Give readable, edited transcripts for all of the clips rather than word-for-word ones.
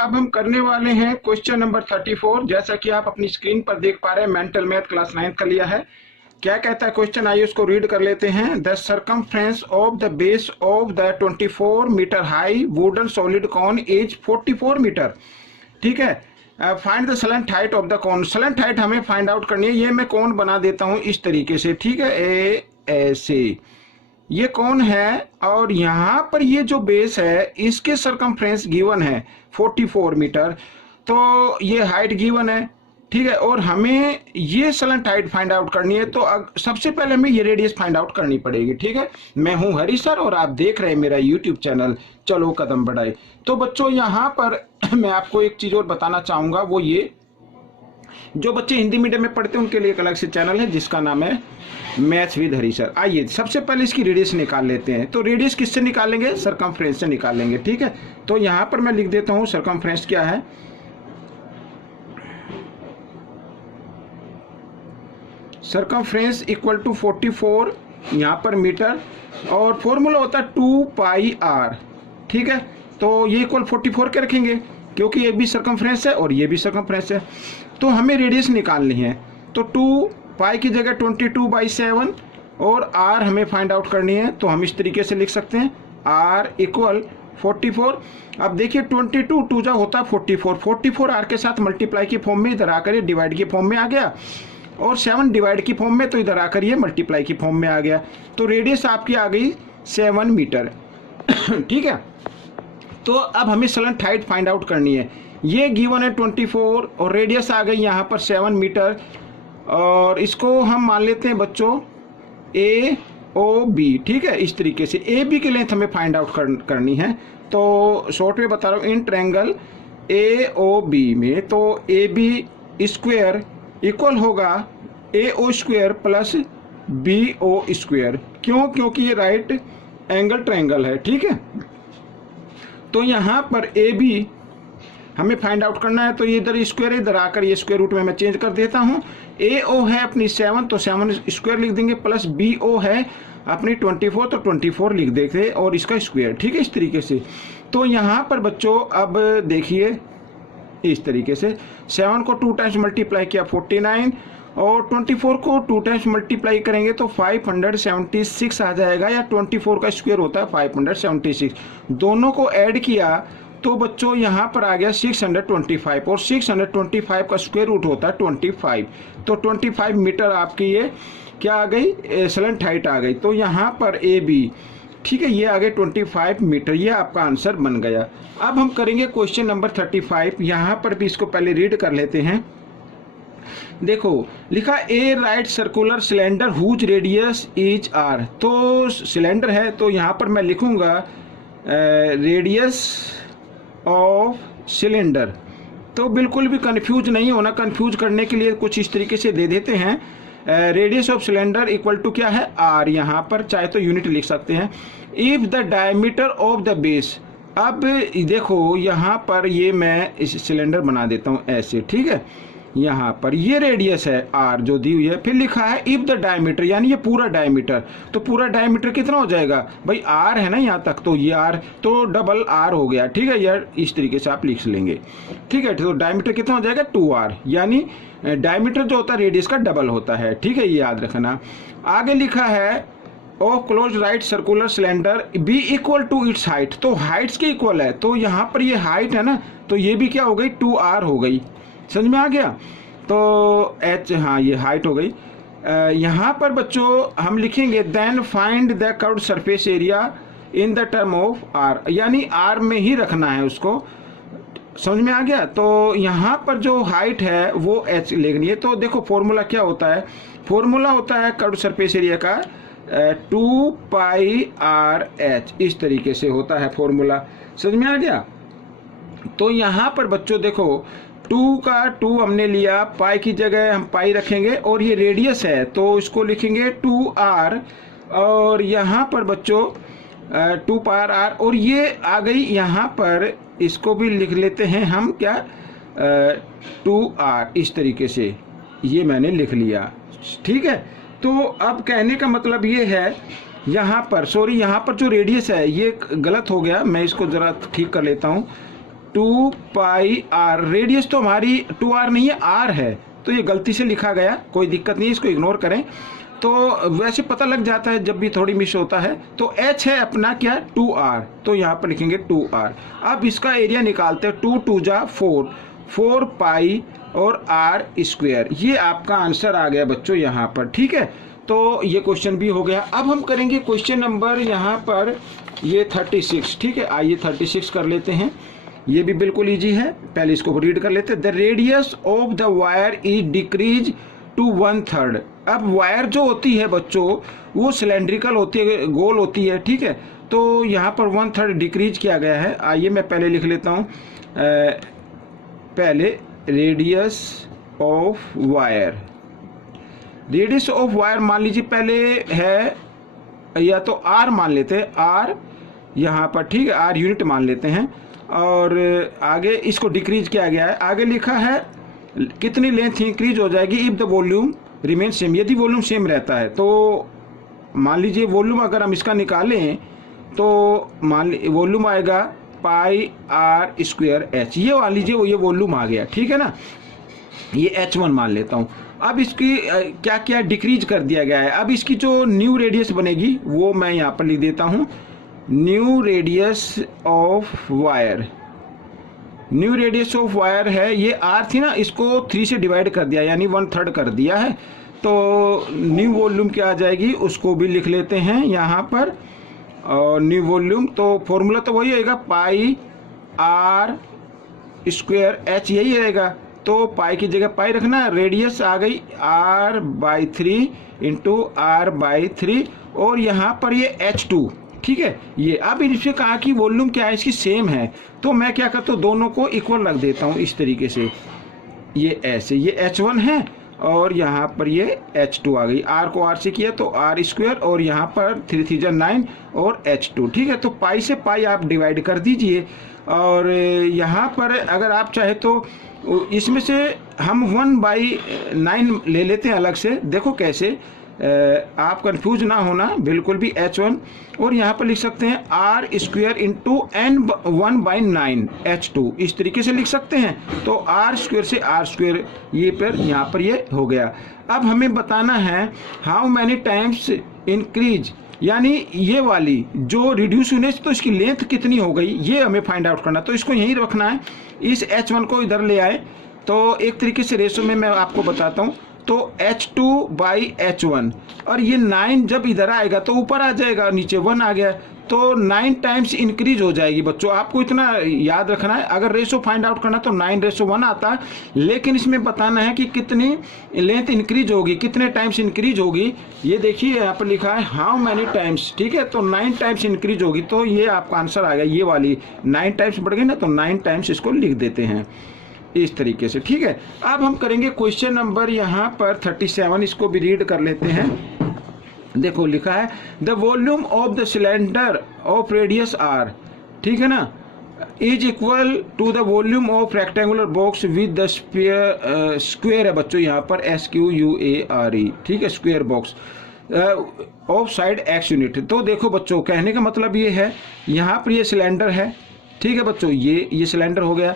अब हम करने वाले हैं क्वेश्चन नंबर 34। जैसा कि आप अपनी स्क्रीन पर देख पा रहे हैं, मेंटल मैथ क्लास 9 का लिया है। क्या कहता है क्वेश्चन, आइए उसको रीड कर लेते हैं। The circumference of the base of the 24 metre high wooden solid cone is 44 metre. ठीक है, find the slant height of the cone. Slant height हमें फाइंड आउट करनी है। ये मैं कॉन बना देता हूं इस तरीके से, ठीक है, ऐसे ये कौन है, और यहाँ पर ये जो बेस है इसके सरकमफ्रेंस गिवन है 44 मीटर, तो ये हाइट गिवन है, ठीक है। और हमें ये स्लेंट हाइट फाइंड आउट करनी है, तो सबसे पहले हमें ये रेडियस फाइंड आउट करनी पड़ेगी, ठीक है। मैं हूं हरी सर और आप देख रहे हैं मेरा यूट्यूब चैनल चलो कदम बढ़ाए। तो बच्चों यहाँ पर मैं आपको एक चीज और बताना चाहूंगा, वो ये, जो बच्चे हिंदी मीडियम में पढ़ते हैं उनके लिए एक अलग से चैनल है जिसका नाम है मैथ्स विद हरी सर। आइए सबसे पहले इसकी रेडियस निकाल लेते हैं। तो रेडियस किससे निकालेंगे? सरकमफ्रेंस से निकालेंगे, ठीक है। तो यहां पर मैं लिख देता हूं सरकमफ्रेंस क्या है। सरकमफ्रेंस इक्वल टू 44 यहां पर मीटर, और फॉर्मूला होता है 2 पाई आर, ठीक है। तो ये इक्वल 44 के रखेंगे क्योंकि ये भी सरकमफ्रेंस है और ये भी सरकमफ्रेंस है। तो हमें रेडियस निकालनी है, तो 2 पाई की जगह 22/7 और आर हमें फाइंड आउट करनी है। तो हम इस तरीके से लिख सकते हैं आर इक्वल 44। अब देखिए 22 2 जा होता है 44 आर के साथ मल्टीप्लाई की फॉर्म में, इधर आकर ये डिवाइड की फॉर्म में आ गया, और 7 डिवाइड की फॉर्म में, तो इधर आकर ये मल्टीप्लाई की फॉर्म में आ गया। तो रेडियस आपकी आ गई 7 मीटर ठीक है। तो अब हमें स्लेंट हाइट फाइंड आउट करनी है। ये गिवन है 24 और रेडियस आ गई यहाँ पर 7 मीटर, और इसको हम मान लेते हैं बच्चों ए ओ बी, ठीक है। इस तरीके से ए बी की लेंथ हमें फाइंड आउट करनी है। तो शॉर्ट में बता रहा हूँ, in triangle A O B में तो ए बी स्क्वायर इक्वल होगा A O square plus B O square. क्यों? क्योंकि ये राइट एंगल ट्रायंगल है, ठीक है। तो यहाँ पर ए बी हमें फाइंड आउट करना है, तो ये इधर स्क्वायर, इधर आकर ये स्क्वायर रूट में मैं चेंज कर देता हूँ। ए ओ है अपनी 7, तो 7 स्क्वायर लिख देंगे, प्लस बी ओ है अपनी 24, तो 24 लिख देते और इसका स्क्वायर, ठीक है, इस तरीके से। तो यहाँ पर बच्चों अब देखिए इस तरीके से 7 को 2 टाइम्स मल्टीप्लाई किया 49, और 24 को 2 टाइम्स मल्टीप्लाई करेंगे तो 576 आ जाएगा, या 24 का स्क्वायर होता है 576। दोनों को ऐड किया तो बच्चों यहाँ पर आ गया 625, और 625 का स्क्वायर रूट होता है 25। तो 25 मीटर आपकी ये क्या आ गई? स्लेंट हाइट आ गई। तो यहाँ पर ए बी, ठीक है, ये आ गए 25 मीटर। ये आपका आंसर बन गया। अब हम करेंगे क्वेश्चन नंबर 35। यहाँ पर भी इसको पहले रीड कर लेते हैं। देखो लिखा a right circular cylinder whose radius is R. तो सिलेंडर है, तो यहाँ पर मैं लिखूंगा रेडियस ऑफ सिलेंडर। तो बिल्कुल भी कंफ्यूज नहीं होना, कंफ्यूज करने के लिए कुछ इस तरीके से दे देते हैं। Radius of cylinder equal to क्या है? आर। यहाँ पर चाहे तो यूनिट लिख सकते हैं। If the diameter of the base, अब देखो यहाँ पर ये मैं इस सिलेंडर बना देता हूँ ऐसे, ठीक है। यहाँ पर ये रेडियस है आर जो दी हुई है, फिर लिखा है इफ द डायमीटर, यानी ये पूरा डायमीटर। तो पूरा डायमीटर कितना हो जाएगा भाई? आर है ना यहाँ तक, तो ये आर तो डबल आर हो गया, ठीक है। यार इस तरीके से आप लिख लेंगे, ठीक है। तो डायमीटर कितना हो जाएगा? 2r, यानी डायमीटर जो होता है रेडियस का डबल होता है, ठीक है, ये याद रखना। आगे लिखा है of close right circular cylinder be equal to its height. तो हाइट्स के इक्वल है, तो यहाँ पर ये हाइट है ना, तो ये भी क्या हो गई? 2r हो गई। समझ में आ गया? तो h, हाँ ये हाइट हो गई। यहाँ पर बच्चों हम लिखेंगे then find the curved surface area in the term of R, यानी आर में ही रखना है उसको। समझ में आ गया? तो यहाँ पर जो हाइट है वो h लेनी है। तो देखो फॉर्मूला क्या होता है? फॉर्मूला होता है कर्व्ड सरफेस एरिया का 2 पाई आर h, इस तरीके से होता है फॉर्मूला। समझ में आ गया? तो यहाँ पर बच्चों देखो 2 का 2 हमने लिया, पाई की जगह हम पाई रखेंगे, और ये रेडियस है तो इसको लिखेंगे 2r, और यहाँ पर बच्चों 2 पार r, और ये आ गई यहाँ पर, इसको भी लिख लेते हैं हम क्या? 2r, इस तरीके से ये मैंने लिख लिया, ठीक है। तो अब कहने का मतलब ये है, यहाँ पर सॉरी, यहाँ पर जो रेडियस है ये गलत हो गया, मैं इसको ज़रा ठीक कर लेता हूँ। 2 पाई आर, रेडियस तो हमारी 2r नहीं है, r है, तो ये गलती से लिखा गया, कोई दिक्कत नहीं, इसको इग्नोर करें। तो वैसे पता लग जाता है जब भी थोड़ी मिस होता है। तो h है अपना क्या, 2r, तो यहाँ पर लिखेंगे 2r। अब इसका एरिया निकालते हैं, 2 2 जा 4, 4 पाई और r स्क्वायर, ये आपका आंसर आ गया बच्चों यहाँ पर, ठीक है। तो ये क्वेश्चन भी हो गया। अब हम करेंगे क्वेश्चन नंबर यहाँ पर ये 36, ठीक है। आइए 36 कर लेते हैं, ये भी बिल्कुल इजी है, पहले इसको रीड कर लेते हैं। The radius of the wire is decrease to 1/3। अब वायर जो होती है बच्चों वो सिलेंड्रिकल होती है, गोल होती है, ठीक है। तो यहाँ पर 1/3 डिक्रीज किया गया है। आइए मैं पहले लिख लेता हूँ, पहले radius of wire, radius of wire मान लीजिए पहले है, या तो आर मान लेते हैं, आर यहाँ पर, ठीक है, आर यूनिट मान लेते हैं। और आगे इसको डिक्रीज किया गया है, आगे लिखा है कितनी लेंथ इंक्रीज हो जाएगी if the volume remain same, यदि वॉल्यूम सेम रहता है। तो मान लीजिए वॉल्यूम अगर हम इसका निकालें तो मान वॉल्यूम आएगा पाई आर स्क्वायर एच, ये मान लीजिए ये वॉल्यूम आ गया, ठीक है ना, ये H1 मान लेता हूँ। अब इसकी क्या क्या डिक्रीज कर दिया गया है। अब इसकी जो न्यू रेडियस बनेगी वो मैं यहाँ पर लिख देता हूँ, new radius of wire, new radius of wire है, ये आर थी ना, इसको 3 से डिवाइड कर दिया, यानी 1/3 कर दिया है। तो न्यू वॉल्यूम क्या आ जाएगी उसको भी लिख लेते हैं यहाँ पर, और न्यू वॉल्यूम तो फॉर्मूला तो वही होगा, पाई आर स्क्वायर एच, यही रहेगा। तो पाई की जगह पाई रखना, रेडियस आ गई r/3 इंटू r/3, और यहाँ पर ये H2, ठीक है। ये अब इनसे कहा कि वॉल्यूम क्या है इसकी सेम है, तो मैं क्या करता हूँ दोनों को इक्वल रख देता हूँ इस तरीके से, ये ऐसे, ये H1 है और यहाँ पर ये H2 आ गई, r को r से किया तो r स्क्वायर, और यहाँ पर 3 3 जा 9 और H2, ठीक है। तो पाई से पाई आप डिवाइड कर दीजिए, और यहाँ पर अगर आप चाहे तो इसमें से हम 1/9 ले लेते हैं अलग से, देखो कैसे, आप कंफ्यूज ना होना बिल्कुल भी, H1, और यहाँ पर लिख सकते हैं r square into n/1/9 H2, इस तरीके से लिख सकते हैं। तो r स्क्वायर से r स्क्वायर, ये पर यहाँ पर ये हो गया। अब हमें बताना है हाउ मैनी टाइम्स इंक्रीज, यानी ये वाली जो रिड्यूस होने से तो इसकी लेंथ कितनी हो गई, ये हमें फाइंड आउट करना। तो इसको यहीं रखना है, इस H1 को इधर ले आए, तो एक तरीके से रेशो में मैं आपको बताता हूँ। तो H2/H1, और ये 9 जब इधर आएगा तो ऊपर आ जाएगा, नीचे 1 आ गया, तो 9 टाइम्स इंक्रीज हो जाएगी बच्चों। आपको इतना याद रखना है, अगर रेशो फाइंड आउट करना तो 9:1 आता है, लेकिन इसमें बताना है कि कितनी लेंथ इंक्रीज होगी, कितने टाइम्स इंक्रीज होगी। ये देखिए यहाँ पर लिखा है हाउ मैनी टाइम्स, ठीक है, तो 9 टाइम्स इंक्रीज होगी, तो ये आपका आंसर आ गया, ये वाली 9 टाइम्स बढ़ गई ना, तो 9 टाइम्स इसको लिख देते हैं इस तरीके से, ठीक है। अब हम करेंगे क्वेश्चन नंबर यहाँ पर 37, इसको भी रीड कर लेते हैं। देखो लिखा है the volume of the cylinder of radius R, ठीक है ना, is equal to the volume of rectangular box with the square है बच्चों, यहाँ पर SQUARE, ठीक है, square box of side x unit. तो देखो बच्चों कहने का मतलब ये है, यहाँ पर ये सिलेंडर है, ठीक है बच्चों, ये सिलेंडर हो गया,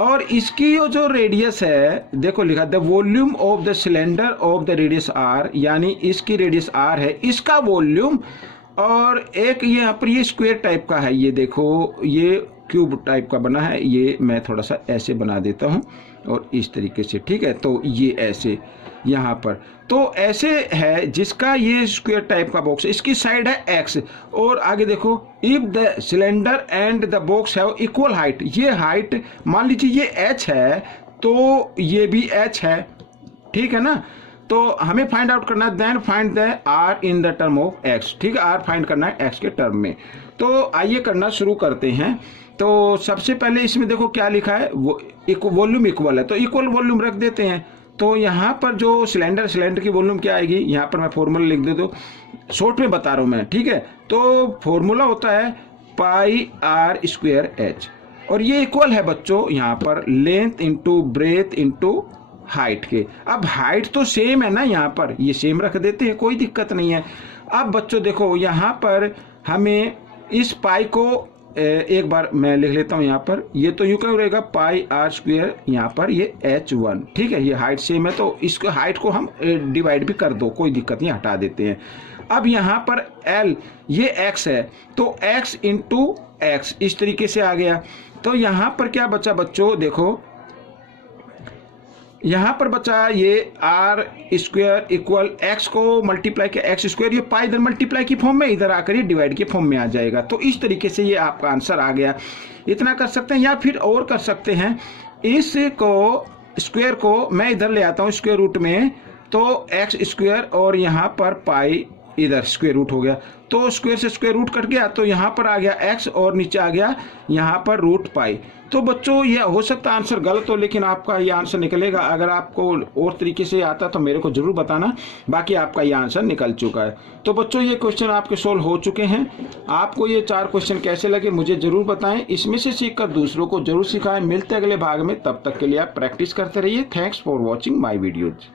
और इसकी जो रेडियस है, देखो लिखा the volume of the cylinder of the radius r, यानी इसकी रेडियस r है, इसका वॉल्यूम, और एक ये यहाँ पर ये स्क्वायर टाइप का है, ये देखो ये क्यूब टाइप का बना है, ये मैं थोड़ा सा ऐसे बना देता हूँ और इस तरीके से, ठीक है। तो ये ऐसे यहाँ पर, तो ऐसे है जिसका ये स्क्वायर टाइप का बॉक्स, इसकी साइड है x, और आगे देखो if the cylinder and the box have equal height, ये हाइट मान लीजिए ये h है तो ये भी h है, ठीक है ना। तो हमें फाइंड आउट करना है, then find the r in the term of x, ठीक है, r फाइंड करना है x के टर्म में। तो आइए करना शुरू करते हैं। तो सबसे पहले इसमें देखो क्या लिखा है, वॉल्यूम इक्वल है, तो इक्वल वॉल्यूम रख देते हैं। तो यहाँ पर जो सिलेंडर की वॉल्यूम क्या आएगी, यहाँ पर मैं फॉर्मूला लिख देता हूँ, शॉर्ट में बता रहा हूँ मैं, ठीक है। तो फॉर्मूला होता है पाई आर स्क्वायर एच, और ये इक्वल है बच्चों यहाँ पर length into breadth into height के। अब हाइट तो सेम है ना, यहाँ पर ये सेम रख देते हैं, कोई दिक्कत नहीं है। अब बच्चों देखो यहाँ पर हमें इस पाई को एक बार मैं लिख लेता हूँ यहाँ पर, ये तो यूँ क्यों रहेगा पाई आर स्क्वायर, यहाँ पर ये h1, ठीक है, ये हाइट सेम है तो इसको हाइट को हम डिवाइड भी कर दो, कोई दिक्कत नहीं, हटा देते हैं। अब यहाँ पर l ये x है तो x इंटू एक्स इस तरीके से आ गया। तो यहाँ पर क्या बचा बच्चों, देखो यहाँ पर बचा ये आर स्क्वायर इक्वल एक्स को मल्टीप्लाई किया एक्स स्क्वायर, ये पाई इधर मल्टीप्लाई की फॉर्म में, इधर आकर ये डिवाइड के फॉर्म में आ जाएगा। तो इस तरीके से ये आपका आंसर आ गया। इतना कर सकते हैं या फिर और कर सकते हैं, इस को स्क्वायर को मैं इधर ले आता हूँ स्क्वायर रूट में, तो एक्स स्क्वायर और यहाँ पर पाई इधर स्क्वायर रूट हो गया, तो स्क्वायर से स्क्वायर रूट कट गया, तो यहाँ पर आ गया एक्स और नीचे आ गया यहाँ पर रूट पाई। तो बच्चों ये हो सकता है आंसर गलत हो, लेकिन आपका ये आंसर निकलेगा। अगर आपको और तरीके से आता तो मेरे को जरूर बताना, बाकी आपका ये आंसर निकल चुका है। तो बच्चों ये क्वेश्चन आपके सोल्व हो चुके हैं। आपको ये 4 क्वेश्चन कैसे लगे मुझे जरूर बताएं, इसमें से सीखकर दूसरों को जरूर सिखाएं। मिलते अगले भाग में, तब तक के लिए आप प्रैक्टिस करते रहिए। Thanks for watching my videos.